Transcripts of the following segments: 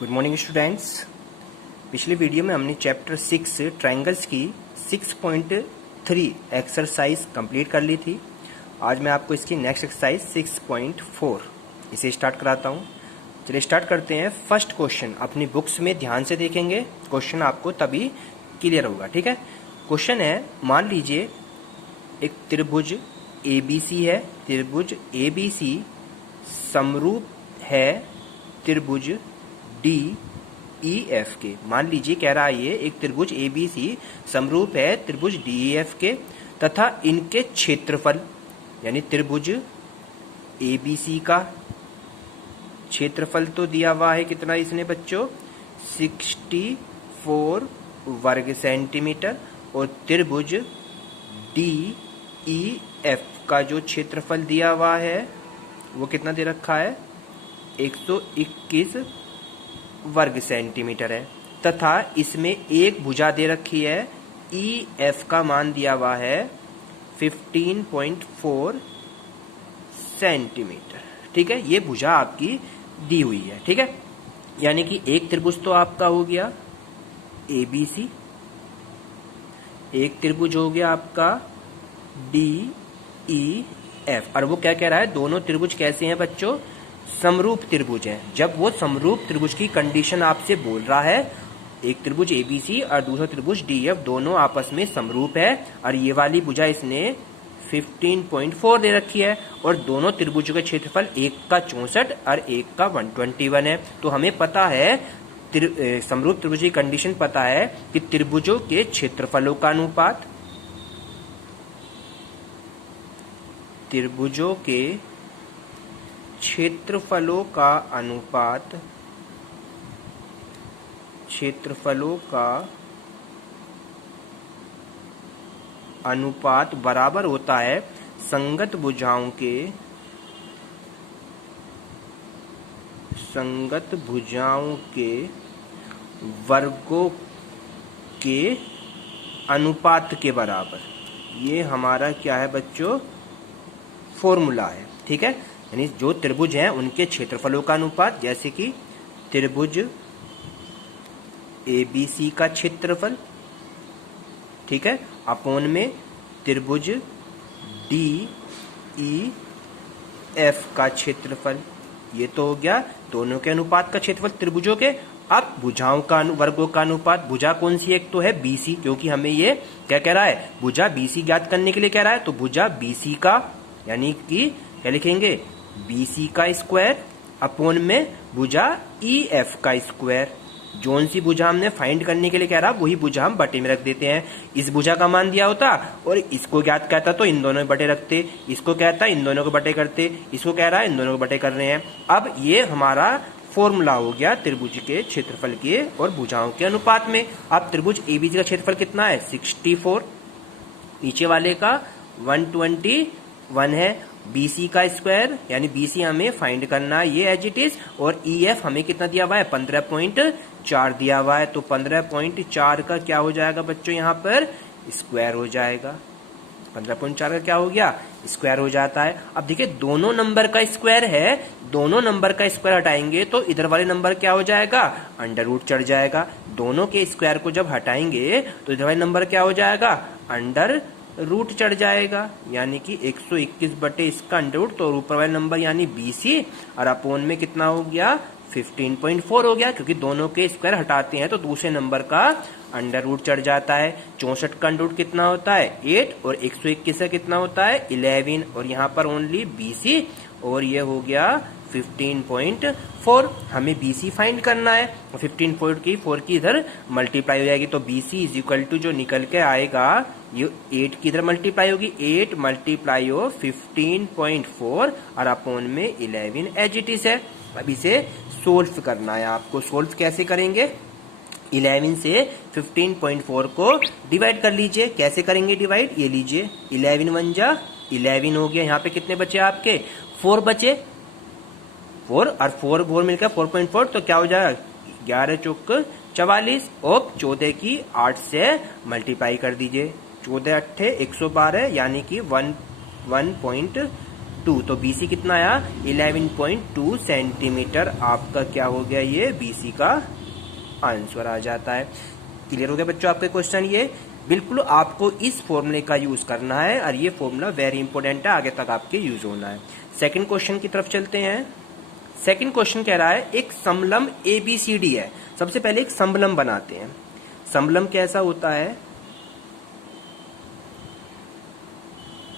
Good morning students. पिछले video में हमने चैप्टर 6 ट्रायंगल्स की 6.3 एक्सरसाइज कंप्लीट कर ली थी। आज मैं आपको इसकी नेक्स्ट एक्सरसाइज 6.4 इसे स्टार्ट कराता हूँ। चलिए स्टार्ट करते हैं। फर्स्ट क्वेश्चन अपनी बुक्स में ध्यान से देखेंगे, क्वेश्चन आपको तभी क्लियर होगा। ठीक है, क्वेश्चन है, मान लीजिए एक त्रिभुज ABC है। त्रिभुज ABC समरूप है त्रिभुज DEF के। मान लीजिए कह रहा है ये एक त्रिभुज ABC समरूप है त्रिभुज DEF के तथा इनके क्षेत्रफल, यानी त्रिभुज ABC का क्षेत्रफल तो दिया हुआ है कितना इसने बच्चों 64 वर्ग सेंटीमीटर, और त्रिभुज DEF का जो क्षेत्रफल दिया हुआ है वो कितना दे रखा है 121 वर्ग सेंटीमीटर है, तथा इसमें एक भुजा दे रखी है EF का मान दिया हुआ है 15.4 सेंटीमीटर। ठीक है, ये भुजा आपकी दी हुई है। ठीक है, यानी कि एक त्रिभुज तो आपका हो गया ABC, एक त्रिभुज हो गया आपका DEF, और वो क्या कह रहा है दोनों त्रिभुज कैसे हैं बच्चों, समरूप त्रिभुज है। जब वो समरूप त्रिभुज की कंडीशन आपसे बोल रहा है, एक त्रिभुज ABC और दूसरा त्रिभुज DEF दोनों आपस में समरूप है, और ये वाली भुजा इसने 15.4 दे रखी है, और दोनों त्रिभुजों का क्षेत्रफल एक का 64 और एक का 121 है। तो हमें पता है समरूप त्रिभुज की कंडीशन पता है कि त्रिभुजों के क्षेत्रफलों का अनुपात, त्रिभुजों के क्षेत्रफलों का अनुपात, क्षेत्रफलों का अनुपात बराबर होता है संगत भुजाओं के वर्गों के अनुपात के बराबर। ये हमारा क्या है बच्चों, फॉर्मूला है। ठीक है, यानी जो त्रिभुज हैं उनके क्षेत्रफलों का अनुपात, जैसे कि त्रिभुज ABC का क्षेत्रफल, ठीक है, अपोन में त्रिभुज DEF का क्षेत्रफल। ये तो हो गया दोनों के अनुपात का क्षेत्रफल त्रिभुजों के। अब भुजाओं का वर्गों का अनुपात, भुजा कौन सी, एक तो है BC, क्योंकि हमें ये क्या कह रहा है भुजा BC ज्ञात करने के लिए कह रहा है, तो भुजा BC का, यानी कि क्या लिखेंगे BC का स्क्वायर अपोन में भुजा EF का स्क्वायर। जोन सी भुजा हमने फाइंड करने के लिए कह रहा वही भुजा हम बटे में रख देते हैं। इस भुजा का मान दिया होता और इसको ज्ञात कहता तो इन दोनों में बटे रखते, इसको कहता इन दोनों को बटे करते, इसको कह रहा है इन दोनों को बटे कर रहे हैं। अब ये हमारा फॉर्मूला हो गया त्रिभुज के क्षेत्रफल के और भुजाओं के अनुपात में। अब त्रिभुज ABC का क्षेत्रफल कितना है 64, नीचे वाले का 121 है, BC का स्क्वायर, यानी BC हमें फाइंड करना है ये एज इट इज, और EF हमें कितना दिया हुआ है 15.4 दिया हुआ है। तो 15.4 का क्या हो जाएगा बच्चों, यहाँ पर स्क्वायर हो जाएगा। 15.4 का क्या हो गया, स्क्वायर हो जाता है। अब देखिए दोनों नंबर का स्क्वायर है, दोनों नंबर का स्क्वायर हटाएंगे तो इधर वाले नंबर क्या हो जाएगा, अंडर रूट चढ़ जाएगा। दोनों के स्क्वायर को जब हटाएंगे तो इधर वाले नंबर क्या हो जाएगा, अंडर रूट चढ़ जाएगा, यानी कि 121 बटे इसका अंडर रूट, तो ऊपर वाले नंबर यानी BC और अपोन में कितना हो गया 15.4 हो गया, क्योंकि दोनों के स्क्वायर हटाते हैं तो दूसरे नंबर का अंडर रूट चढ़ जाता है। 64 का अंडर रूट कितना होता है 8, और 121 का कितना होता है 11, और यहाँ पर ओनली BC, और ये हो गया 15.4। हमें BC फाइंड करना है, 15.4 की इधर मल्टीप्लाई हो जाएगी, तो BC इज इक्वल टू जो निकल के आएगा ये 8 की इधर मल्टीप्लाई होगी, 8 मल्टीप्लाई हो 15.4 और अपोन में 11 एज इट इज है। अब इसे सोल्व करना है आपको। सोल्व कैसे करेंगे, 11 से 15.4 को डिवाइड कर लीजिए। कैसे करेंगे डिवाइड, ये लीजिए 11 1 जा 11 हो गया, यहाँ पे कितने बचे आपके 4 बचे, 4 और 4 मिलकर 4.4, तो क्या हो जाएगा 11 चौक 44, और 14 की 8 से मल्टीप्लाई कर दीजिए, 14 अट्ठे 112, यानी कि 1.2 11.2, तो BC कितना आया 11.2 सेंटीमीटर। आपका क्या हो गया, ये BC का आंसर आ जाता है। क्लियर हो गया बच्चों आपके क्वेश्चन? ये बिल्कुल आपको इस फॉर्मूले का यूज करना है और ये फॉर्मूला वेरी इंपॉर्टेंट है, आगे तक आपके यूज होना है। सेकंड क्वेश्चन की तरफ चलते हैं। सेकंड क्वेश्चन कह रहा है एक समलंब ABCD है। सबसे पहले एक समलंब बनाते हैं। समलंब कैसा होता है,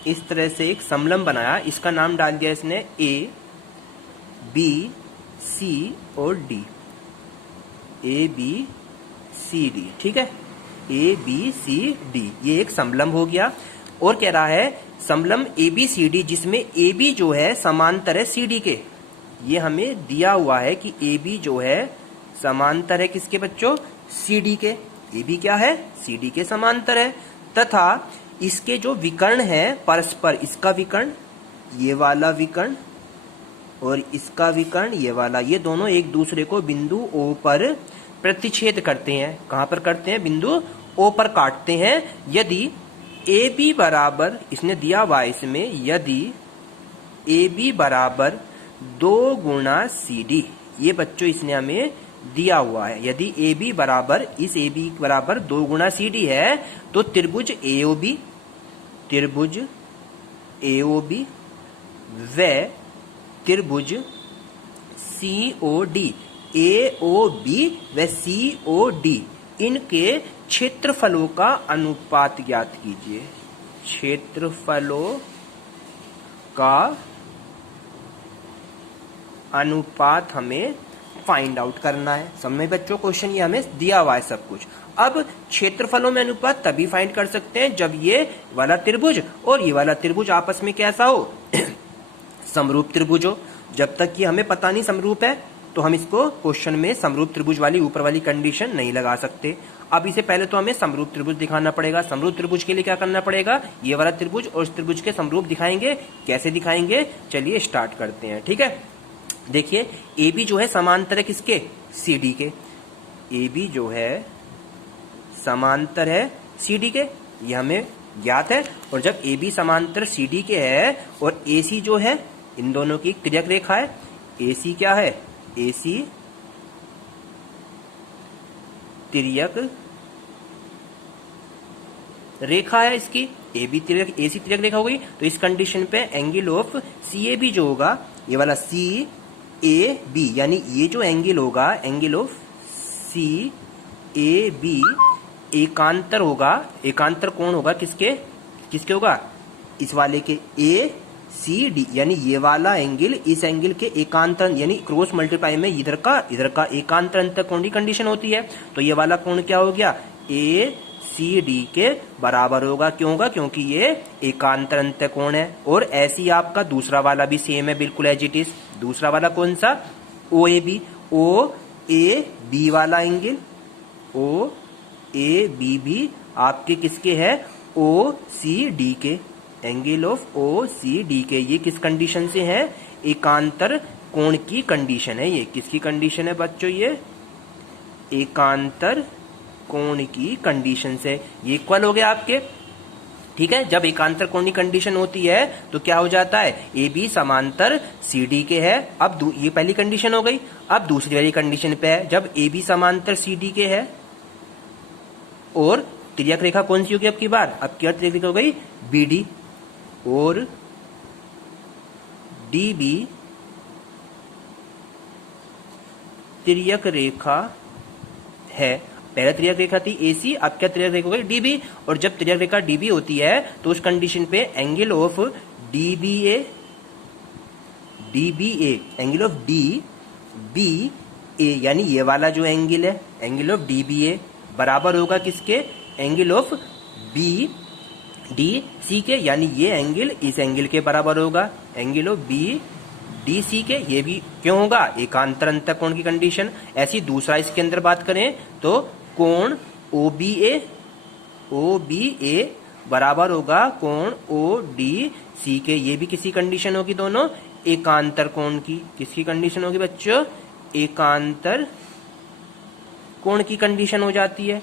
इस तरह से एक समलंब बनाया, इसका नाम डाल दिया इसने A B C और D, A B C D, ठीक है, A B C D, ये एक समलंब हो गया। और कह रहा है समलंब ABCD जिसमें AB जो है समांतर है CD के। ये हमें दिया हुआ है कि AB जो है समांतर है किसके बच्चों, CD के। AB क्या है, CD के समांतर है, तथा इसके जो विकर्ण है परस्पर, इसका विकर्ण ये वाला विकर्ण और इसका विकर्ण ये वाला, ये दोनों एक दूसरे को बिंदु O पर प्रतिच्छेद करते हैं। कहां पर करते हैं, बिंदु O पर काटते हैं। यदि AB बराबर, इसने दिया हुआ है इसमें, यदि AB बराबर 2 गुणा CD, ये बच्चों इसने हमें दिया हुआ है। यदि AB बराबर, इस AB बराबर 2 गुणा CD है, तो त्रिभुज AOB व त्रिभुज COD, AOB व COD, इनके क्षेत्रफलों का अनुपात ज्ञात कीजिए। क्षेत्रफलों का अनुपात हमें फाइंड आउट करना है। समझ में बच्चों क्वेश्चन, ये हमें दिया हुआ है सब कुछ। अब क्षेत्रफलों में अनुपात तभी फाइंड कर सकते हैं जब ये वाला त्रिभुज और ये वाला त्रिभुज आपस में कैसा हो समरूप त्रिभुज हो। जब तक कि हमें पता नहीं समरूप है तो हम इसको क्वेश्चन में समरूप त्रिभुज वाली ऊपर वाली कंडीशन नहीं लगा सकते। अब इससे पहले तो हमें समरूप त्रिभुज दिखाना पड़ेगा। समरूप त्रिभुज के लिए क्या करना पड़ेगा, ये वाला त्रिभुज और इस त्रिभुज के समरूप दिखाएंगे। कैसे दिखाएंगे, चलिए स्टार्ट करते हैं। ठीक है, देखिए AB जो है समांतर है किसके, CD के। AB जो है समांतर है CD के, ये हमें ज्ञात है। और जब AB समांतर CD के है और AC जो है इन दोनों की तिर्यक रेखा है, AC क्या है, AC तिर्यक रेखा है इसकी, AB तिर्यक, AC तिर्यक रेखा हो गई। तो इस कंडीशन पे एंगल ऑफ CAB जो होगा, ये वाला CAB, यानी ये जो एंगल होगा, एंगल ऑफ CAB एकांतर होगा। एकांतर कोण होगा किसके, किसके होगा, इस वाले के ACD, यानी ये वाला एंगल इस एंगल के एकांतर, यानी क्रॉस मल्टीप्लाई में इधर का एकांतर अंतर कोण की कंडीशन होती है। तो ये वाला कोण क्या हो गया, ACD के बराबर होगा। क्यों होगा, क्योंकि ये एकांतर अंतर कोण है। और ऐसे ही आपका दूसरा वाला भी सेम है, बिल्कुल एज इट इज। दूसरा वाला कौन सा, OAB, OAB वाला एंगल, OAB भी आपके किसके है, OCD के, एंगल ऑफ OCD के। ये किस कंडीशन से है, एकांतर कोण की कंडीशन है। ये किसकी कंडीशन है बच्चों, ये एकांतर कोण की कंडीशन से। ये इक्वल हो गया आपके। ठीक है, जब एकांतर कोण की कंडीशन होती है तो क्या हो जाता है, AB समांतर CD के है। अब ये पहली कंडीशन हो गई। अब दूसरी वाली कंडीशन पे है, जब AB समांतर CD के है और तिर्यक रेखा कौन सी होगी अब की बार, अब की तिर्यक रेखा हो गई BD और DB तिर्यक रेखा है। पहले तिर्यक रेखा थी AC, अब क्या तिर्यक रेखा हो गई DB। और जब तिर्यक रेखा DB होती है तो उस कंडीशन पे angle of DBA, angle of DBA, यानी ये वाला जो एंगल है, एंगल ऑफ DBA बराबर होगा किसके, एंगल ऑफ BDC के, यानी ये एंगल इस एंगल के बराबर होगा, एंगल ऑफ BDC के। ये भी क्यों होगा, एकांतर अंतर कोण की कंडीशन। ऐसी दूसरा इसके अंदर बात करें तो कोण OBA बराबर होगा कोण ODC के। ये भी किसी कंडीशन होगी, दोनों एकांतर कोण की। किसकी कंडीशन होगी बच्चों, एकांतर कोण की कंडीशन हो जाती है,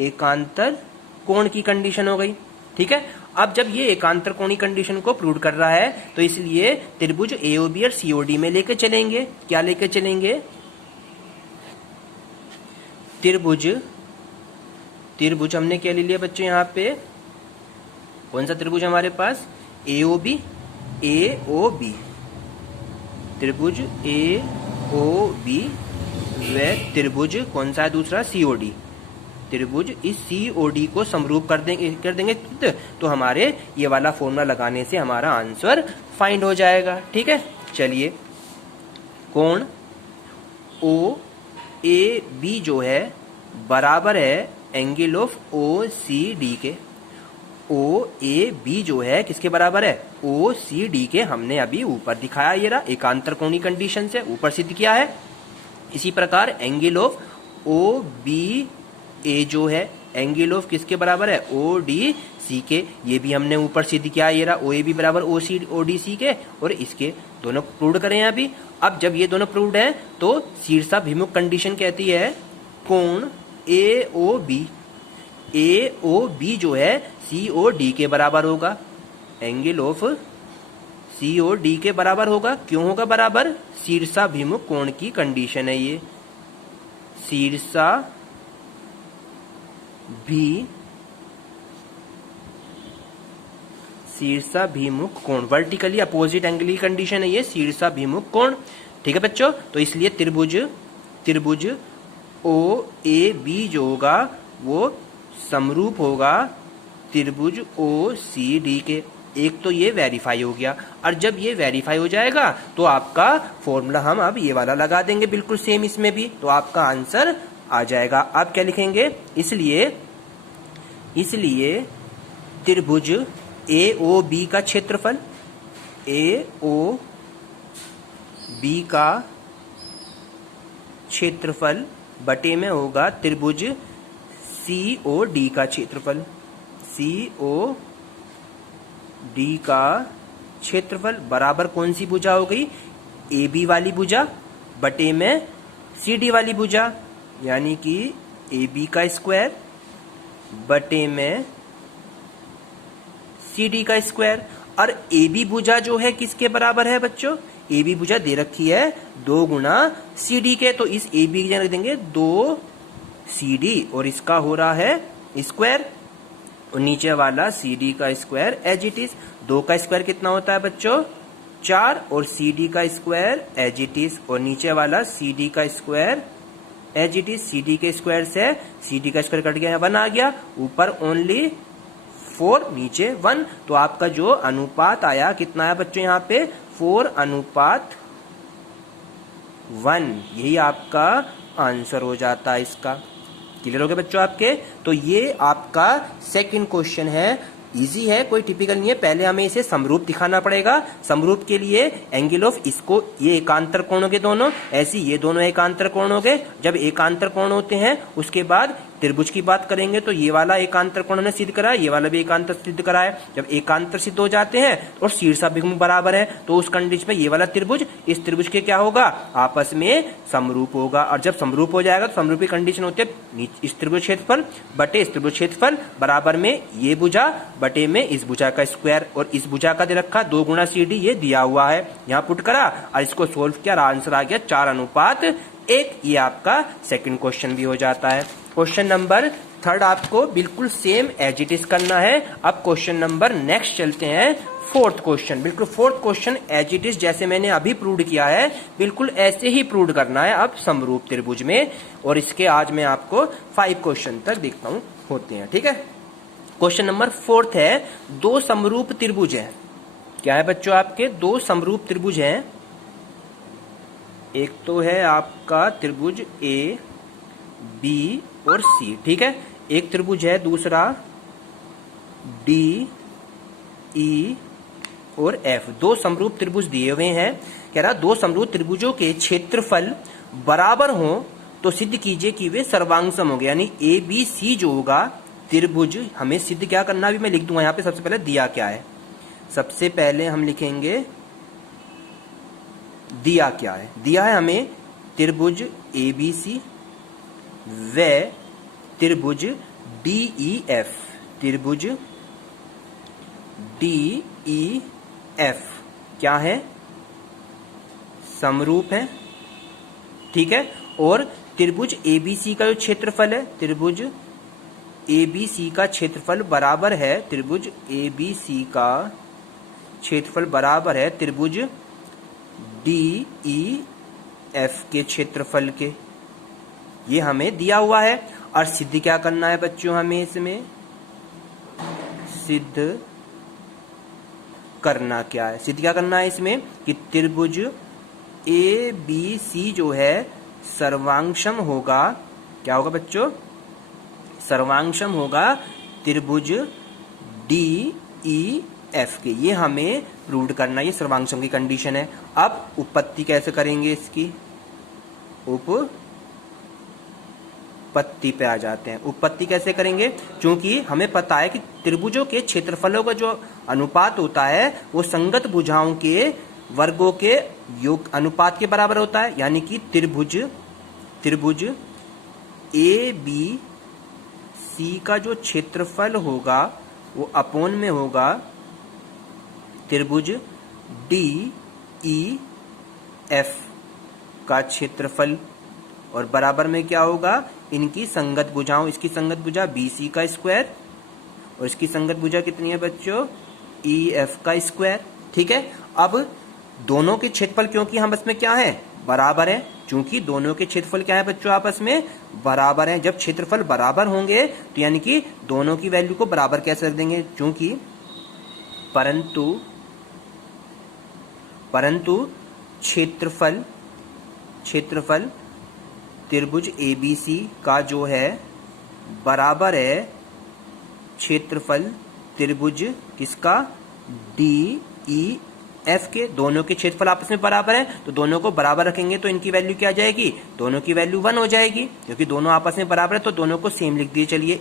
एकांतर कोण की कंडीशन हो गई। ठीक है, अब जब ये एकांतर कोणीय कंडीशन को प्रूव कर रहा है तो इसलिए त्रिभुज एओबी और सीओडी में लेके चलेंगे। क्या लेके चलेंगे? त्रिभुज हमने क्या ले लिया बच्चों यहाँ पे? कौन सा त्रिभुज हमारे पास? एओबी, त्रिभुज एओबी व त्रिभुज कौन सा है दूसरा? सीओडी। त्रिभुज इस सीओडी को समरूप कर देंगे तो हमारे ये वाला फॉर्मूला लगाने से हमारा आंसर फाइंड हो जाएगा। ठीक है, चलिए कोण ओ ए बी जो है बराबर है angle of O C D के। ओ ए बी जो है किसके बराबर है? ओ सी डी के। हमने अभी ऊपर दिखाया, ये रहा एकांतर कोणीय कंडीशन से ऊपर सिद्ध किया है। इसी प्रकार एंगल ऑफ ओ बी ए जो है एंगल ऑफ किसके बराबर है? ओ डी सी के। ये भी हमने ऊपर सिद्ध किया, ये रहा ओ ए बी बराबर ओ डी सी के। और इसके दोनों प्रूव करें अभी। अब जब ये दोनों प्रूव्ड हैं तो शीर्षाभिमुख कंडीशन कहती है कोण ए ओ बी जो है सी ओ डी के बराबर होगा। Angle of C O D के बराबर होगा। क्यों होगा बराबर? शीर्षाभिमुख कोण की कंडीशन है ये। शीर्षाभिमुख कोण, वर्टिकली अपोजिट एंगल की कंडीशन है ये शीर्षाभिमुख कोण। ठीक है बच्चों, तो इसलिए त्रिभुज ओ ए बी जो होगा वो समरूप होगा त्रिभुज ओ सी डी के। एक तो ये वेरीफाई हो गया, और जब ये वेरीफाई हो जाएगा तो आपका फॉर्मूला हम अब ये वाला लगा देंगे बिल्कुल सेम इसमें भी, तो आपका आंसर आ जाएगा। आप क्या लिखेंगे? इसलिए त्रिभुज ए ओ बी का क्षेत्रफल, ए ओ बी का क्षेत्रफल बटे में होगा त्रिभुज सी ओ डी का क्षेत्रफल। सी ओ डी का क्षेत्रफल बराबर कौन सी भुजा हो गई? ए बी वाली भुजा बटे में सी डी वाली भुजा, यानी कि ए बी का स्क्वायर बटे में सी डी का स्क्वायर। और ए बी भुजा जो है किसके बराबर है बच्चों? ए बी भुजा दे रखी है 2 गुना सी डी के, तो इस ए बी की जगह देंगे 2 सी डी और इसका हो रहा है स्क्वायर, और नीचे वाला सी डी का स्क्वायर एज इट इज। 2 का स्क्वायर कितना होता है बच्चों? 4, और सी डी का स्क्वायर एज इट इज, और नीचे वाला सी डी का square as it is. C D के स्क्वायर से सी डी का स्क्वायर कट गया, 1 आ गया, ऊपर ओनली 4 नीचे 1, तो आपका जो अनुपात आया कितना है बच्चों यहाँ पे? 4:1। यही आपका आंसर हो जाता है इसका। क्लियर हो गया बच्चों आपके? तो ये आपका सेकंड क्वेश्चन है। इजी है, कोई टिपिकल नहीं है। पहले हमें इसे समरूप दिखाना पड़ेगा। समरूप के लिए एंगल ऑफ इसको, ये एकांतर कोण हो गए दोनों, ऐसी ये दोनों एकांतर कोण हो गए। जब एकांतर कोण होते हैं उसके बाद त्रिभुज की बात करेंगे तो ये वाला एकांतर कोण ने सिद्ध करा है, ये वाला भी एकांतर सिद्ध करा है। जब एकांतर सिद्ध हो जाते हैं और शीर्षाभिमुख बराबर है तो उस कंडीशन में ये वाला त्रिभुज इस त्रिभुज के क्या होगा? आपस में समरूप होगा। और जब समरूप हो जाएगा तो समरूप की कंडीशन होती है इस त्रिभुज क्षेत्रफल बटे इस त्रिभुज क्षेत्रफल बराबर में ये भुजा बटे में इस भुजा का स्क्वायर, और इस भुजा का दे रखा 2 गुना सी डी, ये दिया हुआ है। यहाँ पुट करा और इसको सोल्व किया, आंसर आ गया 4:1। ये आपका सेकंड क्वेश्चन भी हो जाता है। क्वेश्चन नंबर 3 आपको बिल्कुल सेम एज इट इज करना है। अब क्वेश्चन नंबर नेक्स्ट चलते हैं, 4th क्वेश्चन। बिल्कुल 4th question as it is जैसे मैंने अभी प्रूव किया है बिल्कुल ऐसे ही प्रूव करना है अब समरूप त्रिभुज में। और इसके आज मैं आपको 5 क्वेश्चन तक देखता हूँ होते हैं। ठीक है, क्वेश्चन नंबर 4th है, 2 समरूप त्रिभुज है। क्या है बच्चों आपके? 2 समरूप त्रिभुज हैं। एक तो है आपका त्रिभुज ए बी और सी, ठीक है। एक त्रिभुज है दूसरा डी ई और एफ। 2 समरूप त्रिभुज दिए हुए हैं। कह रहा 2 समरूप त्रिभुजों के क्षेत्रफल बराबर हो तो सिद्ध कीजिए कि वे सर्वांगसम हो गए। यानी ए बी सी जो होगा त्रिभुज, हमें सिद्ध क्या करना भी मैं लिख दूंगा यहाँ पे। सबसे पहले दिया क्या है, सबसे पहले हम लिखेंगे दिया क्या है। दिया है हमें त्रिभुज ए बी सी व त्रिभुज डी ई एफ। त्रिभुज DEF क्या है, समरूप है, ठीक है। और त्रिभुज ABC का जो क्षेत्रफल है, त्रिभुज ABC का क्षेत्रफल बराबर है, त्रिभुज ABC का क्षेत्रफल बराबर है त्रिभुज DEF के क्षेत्रफल के। ये हमें दिया हुआ है। और सिद्ध क्या करना है बच्चों, हमें इसमें सिद्ध करना क्या है, सिद्ध क्या करना है इसमें कि त्रिभुज ABC जो है सर्वांशम होगा, क्या होगा बच्चों, सर्वांशम होगा त्रिभुज DEF के। ये हमें प्रूव करना, ये सर्वांशम की कंडीशन है। अब उत्पत्ति कैसे करेंगे इसकी, उत्पत्ति पे आ जाते हैं। उत्पत्ति कैसे करेंगे, क्योंकि हमें पता है कि त्रिभुजों के क्षेत्रफलों का जो अनुपात होता है वो संगत भुजाओं के वर्गों के योग अनुपात के बराबर होता है। यानी कि त्रिभुज ABC का जो क्षेत्रफल होगा वो अपोन में होगा त्रिभुज DEF का क्षेत्रफल, और बराबर में क्या होगा, इनकी संगत भुजाओं, इसकी संगत भुजा BC का स्क्वायर और इसकी संगत भुजा कितनी है बच्चों, EF का स्क्वायर, ठीक है। अब दोनों के क्षेत्रफल क्योंकि हम इसमें क्या है, बराबर है, क्योंकि दोनों के क्षेत्रफल क्या है बच्चों, आपस में बराबर हैं। जब क्षेत्रफल बराबर होंगे तो यानी कि दोनों की वैल्यू को बराबर कैसे रख देंगे, क्योंकि परंतु क्षेत्रफल त्रिभुज ABC का जो है बराबर है क्षेत्रफल त्रिभुज किसका, DEF के। दोनों के क्षेत्रफल आपस में बराबर है तो दोनों को बराबर रखेंगे तो इनकी वैल्यू क्या आ जाएगी, दोनों की वैल्यू 1 हो जाएगी, क्योंकि दोनों आपस में बराबर है तो दोनों को सेम लिख दिए। चलिए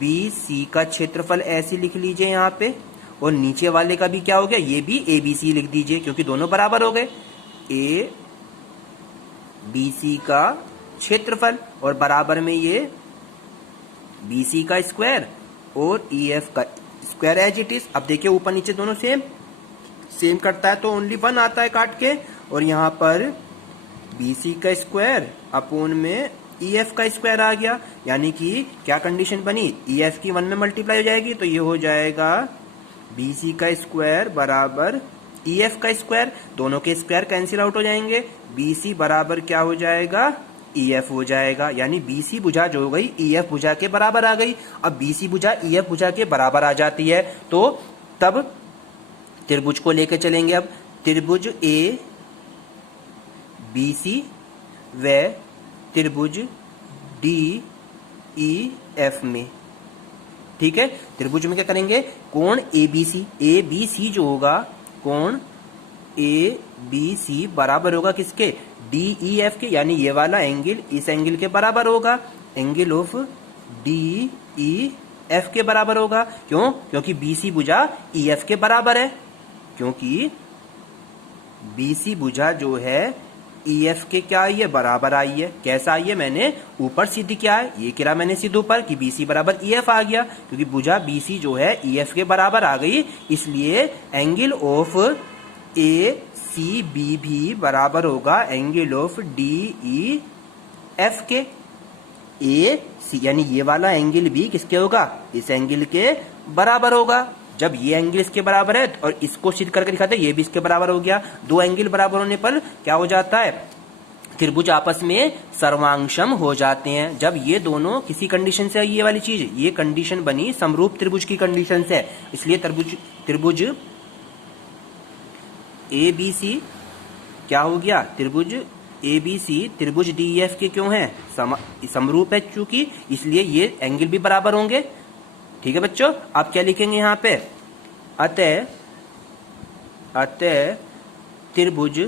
ABC का क्षेत्रफल ऐसे लिख लीजिए यहाँ पे, और नीचे वाले का भी क्या हो गया, ये भी ABC लिख दीजिए क्योंकि दोनों बराबर हो गए। ABC का क्षेत्रफल और बराबर में ये BC का स्क्वायर और EF का स्क्वायर एज इट इज। अब देखिए ऊपर नीचे दोनों सेम करता है तो ओनली 1 आता है काट के, और यहाँ पर BC का स्क्वायर अपोन में EF का स्क्वायर आ गया। यानी कि क्या कंडीशन बनी, EF की 1 में मल्टीप्लाई हो जाएगी तो ये हो जाएगा BC का स्क्वायर बराबर EF का स्क्वायर, दोनों के स्क्वायर कैंसिल आउट हो जाएंगे, BC बराबर क्या हो जाएगा, EF हो जाएगा। यानी BC भुजा जो हो गई EF भुजा के बराबर आ गई। अब BC भुजा EF भुजा के बराबर आ जाती है तो तब त्रिभुज को लेकर चलेंगे। अब त्रिभुज ABC व त्रिभुज DEF में, ठीक है। त्रिभुज में क्या करेंगे, कोण ABC जो होगा, कोण ABC बराबर होगा किसके, DEF के, यानी ये वाला एंगल इस एंगल के बराबर होगा, एंगल ऑफ DEF के बराबर होगा। क्यों, क्योंकि BC भुजा EF के बराबर है, क्योंकि BC भुजा जो है EF के क्या आई है, बराबर आई है। कैसा आई है, मैंने ऊपर सिद्ध किया है, ये किया मैंने सिद्ध ऊपर कि BC बराबर EF आ गया, क्योंकि भुजा BC जो है EF के बराबर आ गई, इसलिए एंगल ऑफ ACB भी बराबर होगा एंगल ऑफ DEF के। AC यानी ये वाला एंगल भी किसके होगा, इस एंगल के बराबर होगा। जब ये एंगल इसके बराबर है और इसको सिद्ध करके दिखाते हैं ये भी इसके बराबर हो गया। दो एंगल बराबर होने पर क्या हो जाता है, त्रिभुज आपस में सर्वांशम हो जाते हैं। जब ये दोनों किसी कंडीशन से, ये वाली चीज, ये कंडीशन बनी समरूप त्रिभुज की कंडीशन से, इसलिए त्रिभुज ABC क्या हो गया, त्रिभुज ABC त्रिभुज DEF के क्यों है, समरूप है चूंकि, इसलिए ये एंगल भी बराबर होंगे। ठीक है बच्चों, आप क्या लिखेंगे यहाँ पे, अतः त्रिभुज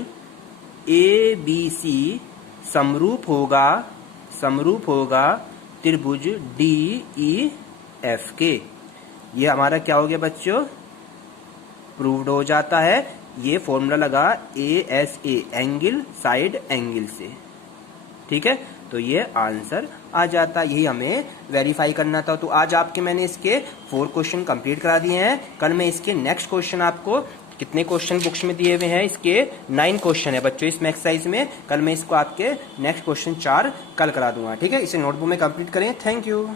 ABC समरूप होगा त्रिभुज DEF के। ये हमारा क्या हो गया बच्चों, प्रूव्ड हो जाता है। ये फॉर्मूला लगा ASA, एंगल साइड एंगल से। ठीक है, तो ये आंसर आ जाता। यही हमें वेरीफाई करना था। तो आज आपके मैंने इसके 4 क्वेश्चन कंप्लीट करा दिए हैं। कल मैं इसके नेक्स्ट क्वेश्चन आपको, कितने क्वेश्चन बुक्स में दिए हुए हैं, इसके 9 क्वेश्चन है बच्चों इस एक्सरसाइज में। कल मैं इसको आपके नेक्स्ट क्वेश्चन 4 कल करा दूंगा। ठीक है, इसे नोटबुक में कंप्लीट करें। Thank you.